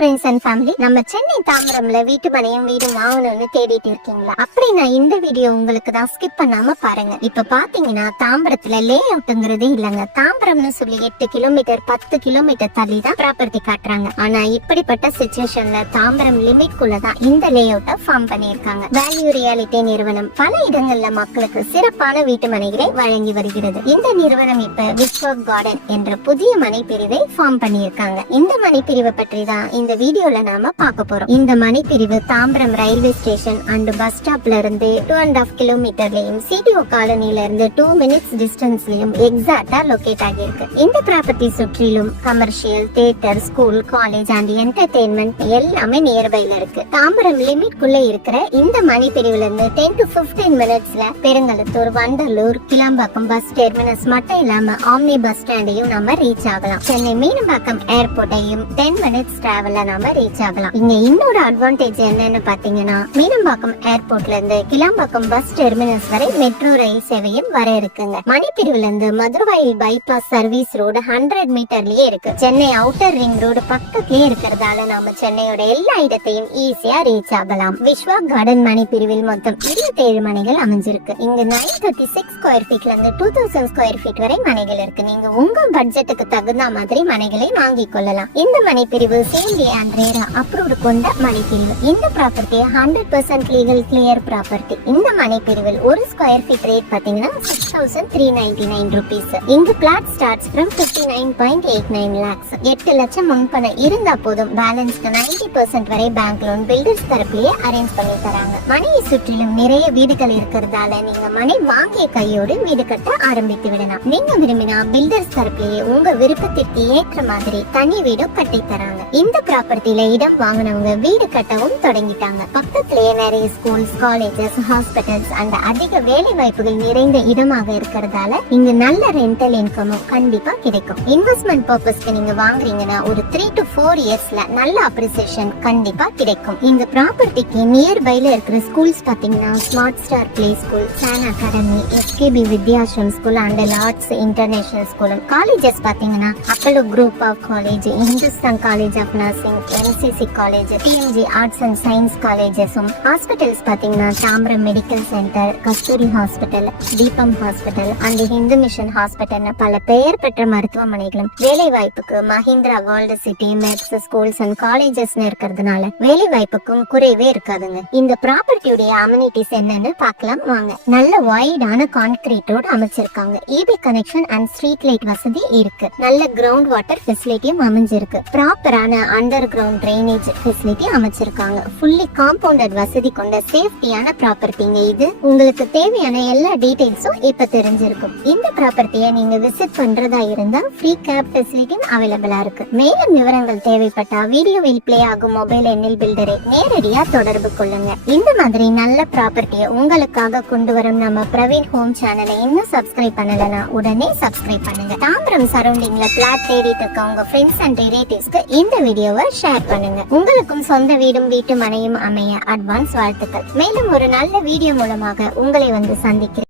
Friends and family, நம்ம சென்னை தாம்பரம்ல வீட்டு மனையும் வீடு வாங்கணும்னு தேடிட்டு இருக்கீங்களா? அப்படின்னா இந்த வீடியோ உங்களுக்கு தான், ஸ்கிப் பண்ணாம பாருங்க. இப்ப பாத்தீங்கன்னா தாம்பரத்துல லே அவுட்ங்கிறதே இல்லங்க. தாம்பரம்னு சொல்லி 8 கிலோமீட்டர் 10 கிலோமீட்டர் தள்ளி தான் ப்ராப்பர்ட்டி காட்டுறாங்க. ஆனா இப்படிப்பட்ட சிச்சுவேஷன்ல தாம்பரம் லிமிட் குள்ளதான் இந்த லே அவுட்டை ஃபார்ம் பண்ணிருக்காங்க. வேல்யூ ரியாலிட்டி நிறுவனம் பல இடங்கள்ல மக்களுக்கு சிறப்பான வீட்டு மனைகளை வழங்கி வருகிறது. இந்த நிறுவனம் இப்ப விஸ்வக் கார்டன் என்ற புதிய மனை பிரிவை ஃபார்ம் பண்ணியிருக்காங்க. இந்த மனை பிரிவை பற்றி தான் இந்த வீடியோல நாம பார்க்க போறோம். இந்த மனை பிரிவு Tambaram railway station and bus ஸ்டாப்ல இருந்து 2.5 கிலோமீட்டர்லயும் சிடிஓ காலனில இருந்து 2 மினிட்ஸ் டிஸ்டன்ஸ்லயும் எக்ஸாக்டா லொகேட் ஆகியிருக்கு. இந்த ப்ராப்பர்ட்டி சுற்றிலும் commercial, theatre, school, college and entertainment எல்லாமே நியர்பைல இருக்கு. தாம்பரம் லிமிட் குள்ள இருக்கிற இந்த மனை பிரிவுல இருந்து 10 to 15 மினிட்ஸ்ல பெருங்கலத்தூர், வண்டலூர், கிளாம்பாக்கம் பஸ் டெர்மினஸ் மட்டும் இல்லாம ஆம்னி பஸ் ஸ்டாண்டையும் நம்ம ரீச் ஆகலாம். சென்னை மீனம்பாக்கம் ஏர்போர்ட்டையும் 10 மினிட்ஸ் டிராவல்ல நாம ரீச் ஆகலாம். இங்க இன்னொரு அட்வான்டேஜ் என்னன்னு பாத்தீங்கன்னா, மீனம்பாக்கம் ஏர்போர்ட்ல இருந்து கிளாம்பாக்கம் பஸ் டெர்மினஸ் வரை மெட்ரோ ரயில் சேவையும் வர இருக்குங்க. மணிப்பிரிவுல இருந்து மதுரவாயல் பைபாஸ் சர்வீஸ் ரோடு 100 மீட்டர்லயே இருக்கு. சென்னை அவுட்டர் ரிங் ரோடு பக்கத்திலே இருக்கிறதால நாம சென்னையோட எல்லா இடத்தையும் ஈஸியா ரீச் ஆகலாம். விஸ்வா கார்டன் மணிப்பிரிவில் மொத்தம் 27 மனைகள் அமைஞ்சிருக்கு. இங்க 936 ஸ்கொயர் ஃபீட்ல இருந்து 2000 ஸ்கொயர் ஃபீட் வரை மனைகள் இருக்கு. நீங்க உங்க பட்ஜெட்டுக்கு தகுந்த மாதிரி மனைகளை வாங்கிக் கொள்ளலாம். இந்த மனை பிரிவு CMD and RERA அப்ரூவ்ட் கொண்ட மனை பிரிவு. இந்த ப்ராப்பர்ட்டி 100% லீகல் கிளியர் ப்ராப்பர்ட்டி. இந்த மனை பிரிவில் ஒரு ஸ்கொயர் ஃபீட் ரேட் பாத்தீங்கன்னா 6399 ரூபீஸ். இங்கு பிளாட் ஸ்டார்ட்ஸ் ஃப்ரம் 59.89 lakhs. 8 லட்சம் முன்பணம் இருந்தா போதும். பேலன்ஸ்க்கு 90% வரை பேங்க் லோன் பில்டர்ஸ் தரப்பிலேயே அரேஞ்ச் பண்ணி தராங்க. மனையை சுற்றிலும் நிறைய வீடுகள் இருக்கிறதால நீங்க மனை வாங்கிய கையோடு வீடு கட்ட ஆரம்பித்து விடலாம். நீங்க விரும்பினா பில்டர்ஸ் தரப்பிலேயே உங்க விருப்பத்திற்கு ஏற்ற மாதிரி தனி வீடு கட்டி தராங்க. இந்த ப்ராப்பர்ட்டில இடம் வாங்கினவங்க வீடு கட்டவும் தொடங்கிட்டாங்க. பக்கத்திலேயே நிறைய ஸ்கூல்ஸ், காலேஜஸ், ஹாஸ்பிட்டல்ஸ் அண்ட் அதிக வேலை வாய்ப்புகள் நிறைந்த இடமாக இருக்கிறதால இங்க நல்ல ரெண்டல் இன்கமும் கண்டிப்பா கிடைக்கும். இன்வெஸ்ட்மெண்ட் பர்பஸ்க்கு நீங்க வாங்குறீங்கன்னா ஒரு 3 to 4 இயர்ஸ்ல நல்ல அப்ரிசியேஷன் கண்டிப்பா கிடைக்கும். இந்த ப்ராப்பர்ட்டிக்கு நியர்பைல இருக்கிற ஸ்கூல்ஸ் பாத்தீங்கன்னா smart star play school, San academy, SKB Vidyashram school and Lords international ஸ்கூலும். காலேஜஸ் பாத்தீங்கன்னா Apollo group of college, Hindustan college of nursing, NCC college, TMG arts and science காலேஜஸும். ஹாஸ்பிட்டல்ஸ் பாத்தீங்கன்னா Tambaram medical centre, Kasturi hospital, Deepam hospital and Hindu mission hospital பல பெயர் பெற்ற மருத்துவமனைகளும். வேலை வாய்ப்புக்கு மஹிந்திரா வேர்ல்ட் சிட்டி, மெட்ஸ், ஸ்கூல்ஸ் அண்ட் காலேஜஸ் இருக்கிறதுனால வேலை வாய்ப்புக்கும் குறைவே இருக்காதுங்க. இந்த ப்ராப்பர்ட்டியுடைய அமெனிட்டிஸ் என்னன்னு பார்க்கலாம் வாங்க. நல்ல வைடான கான்கிரீட் ரோடு அமைச்சிருக்காங்க. EB connection and street light வசதி இருக்கு. நல்ல கிரவுண்ட் வாட்டர் ஃபெசிலிட்டியும் அமைஞ்சிருக்கு. ப்ராப்பரான அண்டர் கிரவுண்ட் ட்ரைனேஜ் ஃபெசிலிட்டி அமைச்சிருக்காங்க. ஃபுல்லி காம்பவுண்டட் வசதி கொண்ட சேஃப்டியான ப்ராப்பர்ட்டிங்க இது. உங்களுக்கு தேவையான எல்லா டீடைல்ஸும் இப்ப தெரிஞ்சிருக்கும். இந்த ப்ராப்பர்ட்டியை நீங்க விசிட் பண்றதா இருந்தா ஃப்ரீ கேப் ஃபெசிலிட்டியும் அவைலபிளா இருக்கு. மேலும் விவரங்கள் தேவைப்பட்டா வீடியோவில் பிளே ஆகும் மொபைல் எண்ணில் பில்டரை நேரடியா தொடர்பு கொள்ளுங்க. இந்த மாதிரி நல்ல ப்ராப்பர்ட்டியை உங்களுக்காக கொண்டு வரும் நம்ம பிரவீன் ஹோம் சேனலை இன்னும் சப்ஸ்கிரைப் பண்ணலனா உடனே சப்ஸ்கிரைப் பண்ணுங்க. தாம்பரம் சரௌண்டிங்ல பிளாட் தேடிட்டு இருக்க உங்க ஃப்ரெண்ட்ஸ் அண்ட் ரிலேட்டிவ்ஸ்க்கு இந்த வீடியோவை ஷேர் பண்ணுங்க. உங்களுக்கும் சொந்த வீடும் வீட்டு மனையும் அமைய அட்வான்ஸ் வாழ்த்துக்கள். மேலும் ஒரு நல்ல வீடியோ மூலமாக உங்களை வந்து சந்திக்கிறேன்.